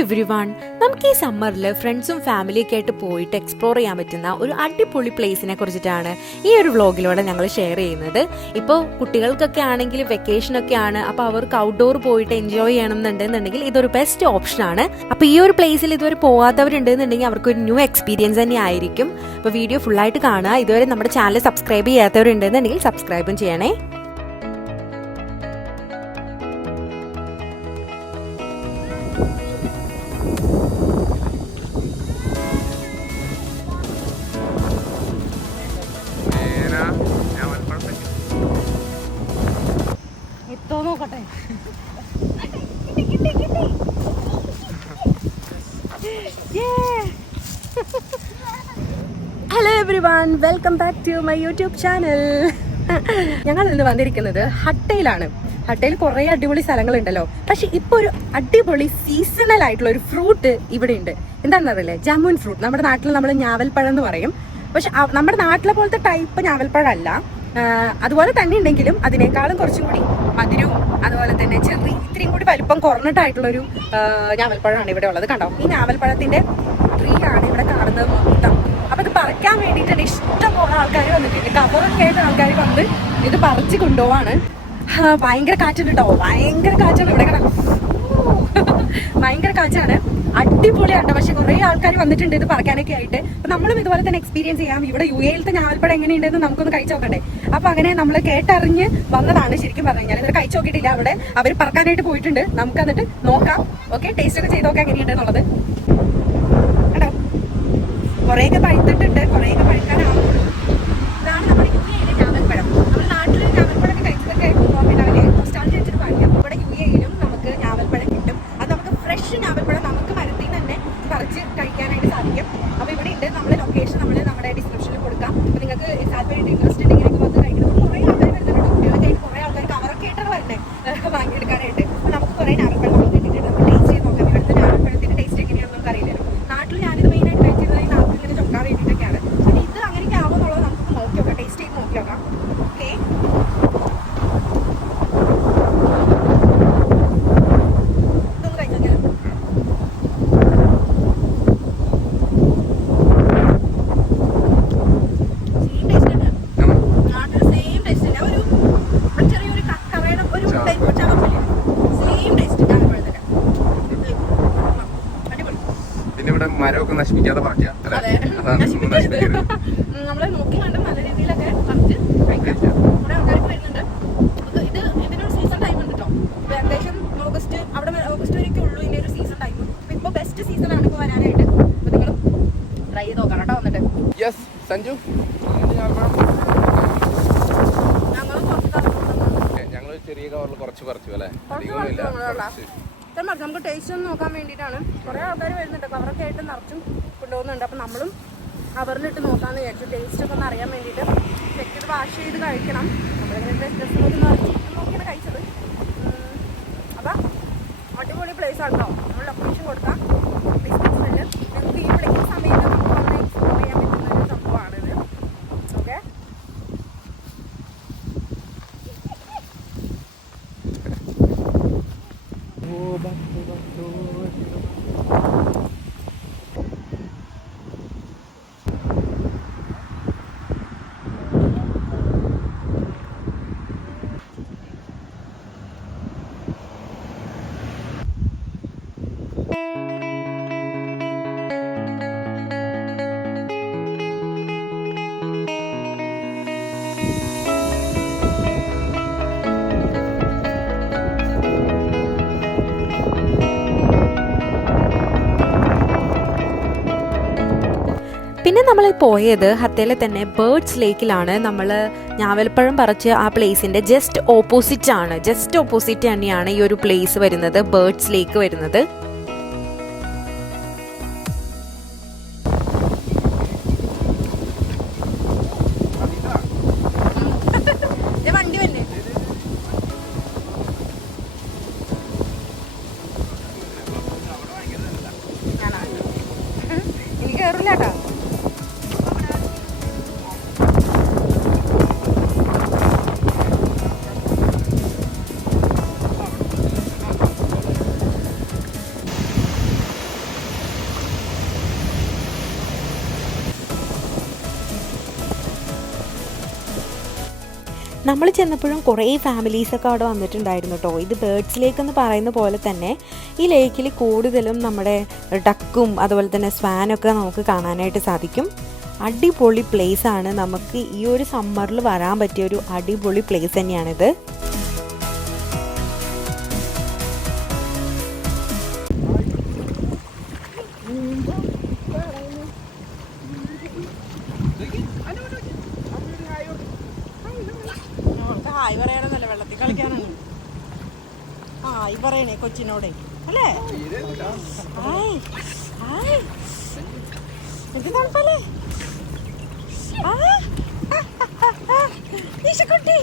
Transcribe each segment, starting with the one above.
Every one, നമുക്ക് ഈ സമ്മറിൽ ഫ്രണ്ട്സും ഫാമിലിയൊക്കെ ആയിട്ട് പോയിട്ട് എക്സ്പ്ലോർ ചെയ്യാൻ പറ്റുന്ന ഒരു അടിപൊളി പ്ലേസിനെ കുറിച്ചിട്ടാണ് ഈ ഒരു വ്ളോഗിലൂടെ ഞങ്ങൾ ഷെയർ ചെയ്യുന്നത്. ഇപ്പോൾ കുട്ടികൾക്കൊക്കെ ആണെങ്കിൽ വെക്കേഷനൊക്കെ ആണ്, അപ്പോൾ അവർക്ക് ഔട്ട്ഡോർ പോയിട്ട് എൻജോയ് ചെയ്യണമെന്നുണ്ടെന്നുണ്ടെങ്കിൽ ഇതൊരു ബെസ്റ്റ് ഓപ്ഷനാണ്. അപ്പോൾ ഈ ഒരു പ്ലേസിൽ ഇതുവരെ പോകാത്തവരുണ്ടെന്നുണ്ടെങ്കിൽ അവർക്കൊരു ന്യൂ എക്സ്പീരിയൻസ് തന്നെ ആയിരിക്കും. അപ്പോൾ വീഡിയോ ഫുള്ളായിട്ട് കാണുക. ഇതുവരെ നമ്മുടെ ചാനൽ സബ്സ്ക്രൈബ് ചെയ്യാത്തവരുണ്ടെന്നുണ്ടെങ്കിൽ സബ്സ്ക്രൈബും ചെയ്യണേ. Hello everyone, welcome back to my YouTube channel. ഞങ്ങൾ ഇന്ന് വന്നിരിക്കുന്നത് ഹട്ടയിലാണ്. ഹട്ടയിൽ കുറേ അടിപൊളി സ്ഥലങ്ങളുണ്ടല്ലോ, പക്ഷെ ഇപ്പോൾ ഒരു അടിപൊളി സീസണൽ ആയിട്ടുള്ള ഒരു ഫ്രൂട്ട് ഇവിടെ ഉണ്ട്. എന്താണെന്നറിയില്ലേ? ജാമുൻ ഫ്രൂട്ട്. നമ്മുടെ നാട്ടിൽ നമ്മൾ ഞാവൽപ്പഴം എന്ന് പറയും. പക്ഷെ നമ്മുടെ നാട്ടിലെ പോലത്തെ ടൈപ്പ് ഞാവൽപ്പഴം അല്ല. അതുപോലെ തന്നെ ഉണ്ടെങ്കിലും അതിനേക്കാളും കുറച്ചും കൂടി മധുരവും അതുപോലെ തന്നെ ചെറിയ ഇത്രയും കൂടി വലിപ്പം കുറഞ്ഞിട്ടായിട്ടുള്ളൊരു ഞാവൽപ്പഴമാണ് ഇവിടെ ഉള്ളത്. കണ്ടോ, ഈ ഞാവൽപ്പഴത്തിന്റെ ട്രീ ആണ് ഇവിടെ കാണുന്നത് മൊത്തം. അപ്പൊ ഇത് പറിക്കാൻ വേണ്ടിയിട്ടാണ് ഇഷ്ടംപോലെ ആൾക്കാർ വന്നിട്ടുണ്ട്. കവറൊക്കെ ആയിട്ട് ആൾക്കാർ വന്ന് ഇത് പറിച്ച് കൊണ്ടുപോവാണ്. ഭയങ്കര കാറ്റുണ്ട് കേട്ടോ, ഭയങ്കര കാറ്റാണ് ഇവിടെ. ഭയങ്കര കാറ്റാണ്, അടിപൊളിയാണ്. പക്ഷെ കുറെ ആൾക്കാർ വന്നിട്ടുണ്ട് ഇത് പറിക്കാനൊക്കെ ആയിട്ട്. അപ്പൊ നമ്മളും ഇതുപോലെ തന്നെ എക്സ്പീരിയൻസ് ചെയ്യാം. ഇവിടെ യുഎയിലത്തെ ഞാവൽപ്പഴം എങ്ങനെയുണ്ടെന്ന് നമുക്കൊന്ന് കഴിച്ചു നോക്കണ്ടേ. അപ്പൊ അങ്ങനെ നമ്മൾ കേട്ടറിഞ്ഞ് വന്നതാണ്. ശരിക്കും പറഞ്ഞു കഴിഞ്ഞാൽ ഇതൊരു കഴിച്ചു നോക്കിയിട്ടില്ല. അവിടെ അവർ പറക്കാനായിട്ട് പോയിട്ടുണ്ട്. നമുക്ക് എന്നിട്ട് നോക്കാം. ഓക്കെ, ടേസ്റ്റ് ഒക്കെ ചെയ്ത് നോക്കാം എങ്ങനെയുണ്ടെന്നുള്ളത്. കേട്ടോ, കുറേയൊക്കെ പഴുത്തിട്ടുണ്ട്, കുറേയൊക്കെ പഴുക്കാനാവുള്ളൂ. ഇതാണ് നമ്മുടെ യുഎയിലെ ഞാവൽപ്പഴം. നമ്മുടെ നാട്ടിൽ ഞാവൽപ്പഴമൊക്കെ കഴിച്ചതൊക്കെ നോക്കിയിട്ടാണ് സ്റ്റാർട്ട് ചെയ്തിട്ട് പാടില്ല. ഇവിടെ യുഎയിലും നമുക്ക് ഞാവൽപ്പഴം കിട്ടും. അത് നമുക്ക് ഫ്രഷ് ഞാവൽപ്പഴം നമുക്ക് മരത്തിൽ തന്നെ പറിച്ച് കഴിക്കാനായിട്ട് സാധിക്കും. അപ്പോൾ ഇവിടെ ഉണ്ട്. നമ്മുടെ ലൊക്കേഷൻ നമ്മൾ നമ്മുടെ ഡിസ്ക്രിപ്ഷനിൽ കൊടുക്കാം. അപ്പോൾ നിങ്ങൾക്ക് താല്പര്യം ഇൻട്രസ്റ്റ് ഉണ്ടെങ്കിൽ വന്ന് കഴിക്കുന്നത്. കുറേ ആൾക്കാർ വരുന്നുണ്ട്, കുട്ടികളൊക്കെ ആയിട്ട് കുറേ ആൾക്കാർ കവറൊക്കെ ആയിട്ടാണ് വരുന്നത് വാങ്ങിയെടുക്കാനായിട്ട്. അപ്പോൾ നമുക്ക് കുറേ ഞാവൽപ്പഴം കിട്ടിയിട്ടുണ്ട്. നമുക്ക് ടേസ്റ്റ് ചെയ്ത് നോക്കാം. ഇവിടുത്തെ ഞാവൽപ്പഴത്തിൻ്റെ ടേസ്റ്റ് എങ്ങനെയാണെന്ന് നമുക്ക് അറിയില്ലല്ലോ. നാട്ടിൽ ഞാനിത് മെയിനായിട്ട് കഴിച്ചിരുന്നത് ഈ നാട്ടിൽ ഇങ്ങനെ ചൊക്കാൻ വേണ്ടിയിട്ടൊക്കെയാണ്. പക്ഷേ ഇത് അങ്ങനെയൊക്കെ ആവുമെന്നുള്ളത് നമുക്ക് നോക്കി നോക്കാം, ടേസ്റ്റ് ചെയ്ത് നോക്കി നോക്കാം. ഓക്കെ, ഇതൊന്ന് കഴിച്ചു നോക്കിയാലോ. മരമൊക്കെ നശിപ്പിക്കാതെ പറിക്കാം. നമ്മളെ നോക്കി കണ്ട് നല്ല രീതിയിലൊക്കെ പറിച്ച് കഴിക്കാം. കുറെ ആൾക്കാർക്ക് വരുന്നുണ്ട്. ഇത് ഇതിനൊരു സീസൺ ടൈം ഉണ്ട് കേട്ടോ. ഏകദേശം ഓഗസ്റ്റ്, അവിടെ ഓഗസ്റ്റ് വരെയൊക്കെ ഉള്ളൂ ഇതിന്റെ ഒരു സീസൺ ടൈം. അപ്പൊ ഇപ്പൊ ബെസ്റ്റ് സീസൺ ആണ് ഇപ്പൊ വരാനായിട്ട്. അപ്പൊ നിങ്ങൾ ട്രൈ ചെയ്ത് നോക്കണം കേട്ടോ. വന്നിട്ട് സഞ്ജു, ഞങ്ങൾ ചെറിയ കവറിൽ കുറച്ച് പറിച്ചു അല്ലേ. നമുക്ക് ടേസ്റ്റ് ഒന്ന് നോക്കാൻ വേണ്ടിയിട്ടാണ്. കുറേ ആൾക്കാർ വരുന്നുണ്ട്, കവറൊക്കെ ആയിട്ട് നിറച്ചും കൊണ്ടുപോകുന്നുണ്ട്. അപ്പം നമ്മളും കവറിലിട്ട് നോക്കാമെന്ന് വിചാരിച്ചു. ടേസ്റ്റ് ഒക്കെ ഒന്ന് അറിയാൻ വേണ്ടിയിട്ട്. ചെക്ക് ചെയ്ത് വാഷ് ചെയ്ത് കഴിക്കണം. നമ്മളിങ്ങനെ ജസ്റ്റ് നോക്കിയാണ് കഴിച്ചത്. അപ്പം അടിപൊളി പ്ലേസ് ആണ് കേട്ടോ. നമ്മൾ ലൊക്കേഷൻ കൊടുക്കാം ഡിസ്ക്രിപ്ഷനിൽ. നിങ്ങൾക്ക് ഈ വിളിക്കുന്ന സമയത്ത് നമുക്ക് വന്ന് എക്സ്പ്ലോർ ചെയ്യാൻ പറ്റുന്ന ഒരു സംഭവമാണിത്. ഓക്കെ, പിന്നെ നമ്മൾ പോയത് ഹത്തയിലെ തന്നെ ബേർഡ്സ് ലേക്കിലാണ്. നമ്മൾ ഞാവൽപ്പഴം പറിച്ച് ആ പ്ലേസിൻ്റെ ജസ്റ്റ് ഓപ്പോസിറ്റ് തന്നെയാണ് ഈ ഒരു പ്ലേസ് വരുന്നത്, ബേർഡ്സ് ലേക്ക് വരുന്നത്. വണ്ടി വന്നെ എനിക്ക് കയറില്ല കേട്ടോ. നമ്മൾ ചെന്നപ്പോഴും കുറേ ഫാമിലീസൊക്കെ അവിടെ വന്നിട്ടുണ്ടായിരുന്നു കേട്ടോ. ഇത് ബേർഡ്സ് ലേക്ക് എന്ന് പറയുന്ന പോലെ തന്നെ ഈ ലേക്കിൽ കൂടുതലും നമ്മുടെ ഡക്കും അതുപോലെ തന്നെ സ്വാനൊക്കെ നമുക്ക് കാണാനായിട്ട് സാധിക്കും. അടിപൊളി പ്ലേസ് ആണ്. നമുക്ക് ഈ ഒരു സമ്മറിൽ വരാൻ പറ്റിയ ഒരു അടിപൊളി പ്ലേസ് തന്നെയാണിത്. ഹായ് പറയാനൊന്നല്ല, വെള്ളത്തിൽ കളിക്കാനാണ് ഹായ് പറയണേ കൊച്ചിനോടെ അല്ലേ. ഹായ് ഹായ് ഇത് തണുപ്പല്ലേ ഈശക്കുട്ടി.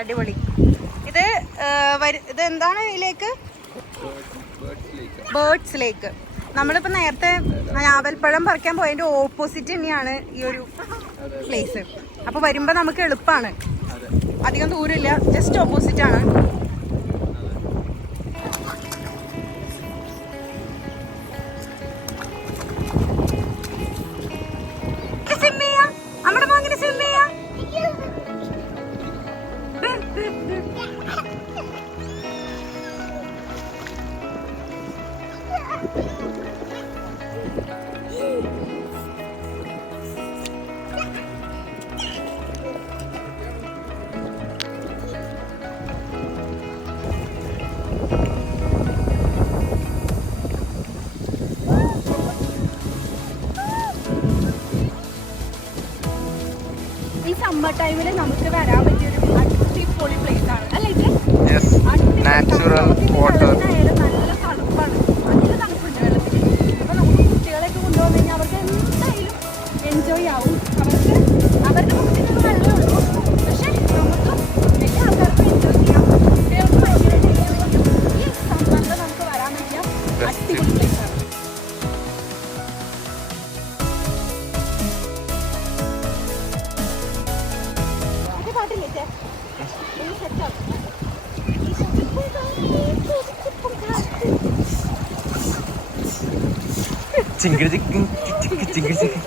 അടിപൊളി. ഇത് ഇത് എന്താണ് ഇതിലേക്ക്? ബേർഡ്സ് ലേക്ക്. നമ്മളിപ്പോ നേരത്തെ ഞാവൽപ്പഴം പറിക്കാൻ പോയതിന്റെ ഓപ്പോസിറ്റ് തന്നെയാണ് ഈ ഒരു പ്ലേസ്. അപ്പൊ വരുമ്പോ നമുക്ക് എളുപ്പമാണ്, അധികം ദൂരമില്ല, ജസ്റ്റ് ഓപ്പോസിറ്റ് ആണ്. ഈ സമ്മർ ടൈമിൽ നമുക്ക് വരാൻ പറ്റിയൊരു അടിപൊളി പ്ലേസ് ആണ് അല്ലേ ഇത്? Natural water. നല്ല തണുപ്പാണ്, നല്ല തണുപ്പുണ്ട് വെള്ളത്തിൽ. അപ്പൊ നമുക്ക് കുട്ടികളെയൊക്കെ കൊണ്ടുവന്നു കഴിഞ്ഞാൽ അവർക്ക് എന്തായാലും എൻജോയ് ആവും. അവരുടെ മുഖത്തിനൊരു വെള്ളമേ ഉള്ളൂ, പക്ഷെ നമുക്ക് എല്ലാ ആൾക്കാർക്കും എൻജോയ് ചെയ്യാം. കുട്ടികൾക്ക് ഭയങ്കര ഈ സമ്മറിൽ നമുക്ക് വരാൻ പറ്റിയ അടിപൊളി പ്ലേസ് ആണ്. ചിങ്കിടി ചിക്കി ചിങ്കിടി ചിക്കി.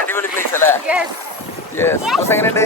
അടിപൊളി പ്ലേസ് അല്ലേ? എങ്ങനെയുണ്ട്?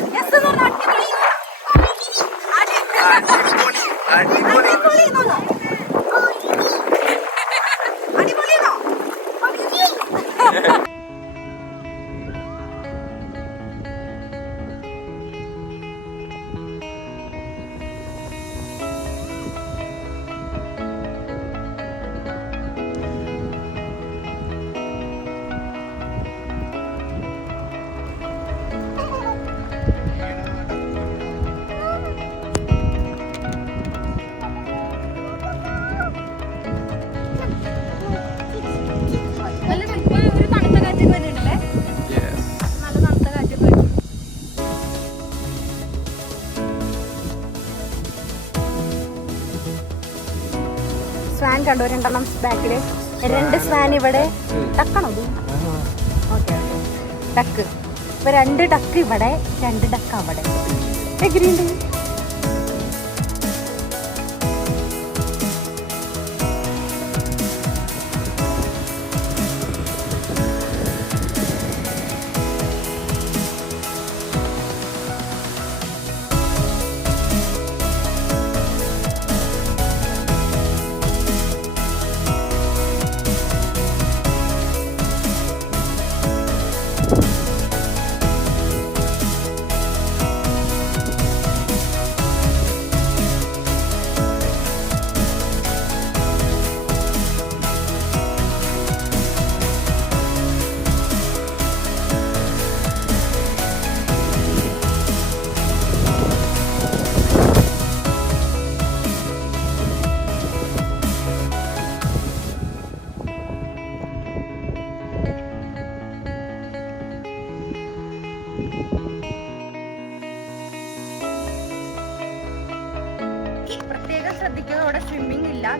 സ്വാൻ കണ്ടോ? രണ്ടെണ്ണം ബാക്കില്, 2 സ്വാൻ ഇവിടെ. ടക്കാണോ? ഓക്കെ ഓക്കെ, ടക്ക്. ഇപ്പൊ 2 ടക്ക് ഇവിടെ, 2 ടക്ക് അവിടെ. എങ്ങനെയുണ്ട്?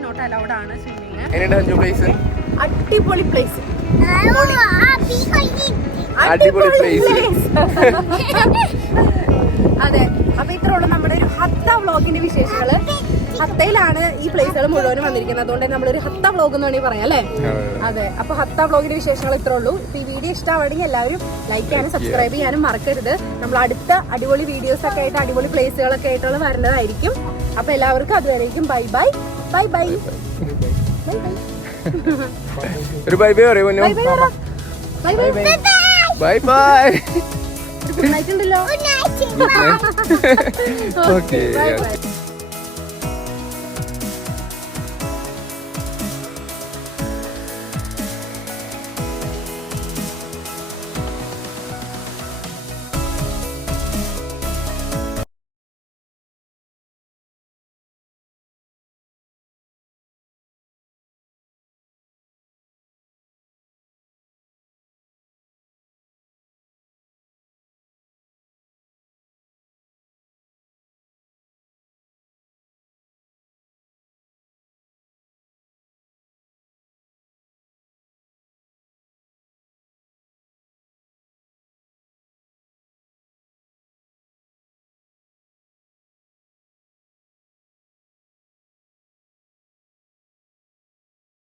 നോട്ട് അലൗഡ് ആണ് സ്വിമ്മിങ്. എങ്ങനെയുണ്ട് അഞ്ചു പ്ലേസ്? അടിപൊളി പ്ലേസ്, അടിപൊളി പ്ലേസ്. അതെ. അപ്പൊ ഇത്ര ഉള്ളു നമ്മുടെ ഒരു ഹത്ത വ്ളോഗിന്റെ വിശേഷങ്ങള്. ഹത്തയിലാണ് ഈ പ്ലേസുകൾ മുഴുവനും വന്നിരിക്കുന്നത്, അതുകൊണ്ട് നമ്മളൊരു ഹത്ത വ്ളോഗ് എന്ന് വേണമെങ്കിൽ പറയാം അല്ലേ? അതെ. അപ്പൊ ഹത്ത വ്ളോഗിന്റെ വിശേഷങ്ങൾ ഇത്ര ഉള്ളൂ. ഇപ്പൊ ഈ വീഡിയോ ഇഷ്ടമാണെങ്കിൽ എല്ലാവരും ലൈക്ക് ചെയ്യാനും സബ്സ്ക്രൈബ് ചെയ്യാനും മറക്കരുത്. നമ്മൾ അടുത്ത അടിപൊളി വീഡിയോസ് ഒക്കെ ആയിട്ട് അടിപൊളി പ്ലേസുകളൊക്കെ ആയിട്ടുള്ള വരുന്നതായിരിക്കും. അപ്പൊ എല്ലാവർക്കും അതുവരെയും ബൈ ബൈ ബൈ ബൈ ഒരു ബൈ ബൈ പറയൂ. Bye bye bye bye. Good night ഉണ്ടല്ലോ. ഓക്കെ. Bye bye.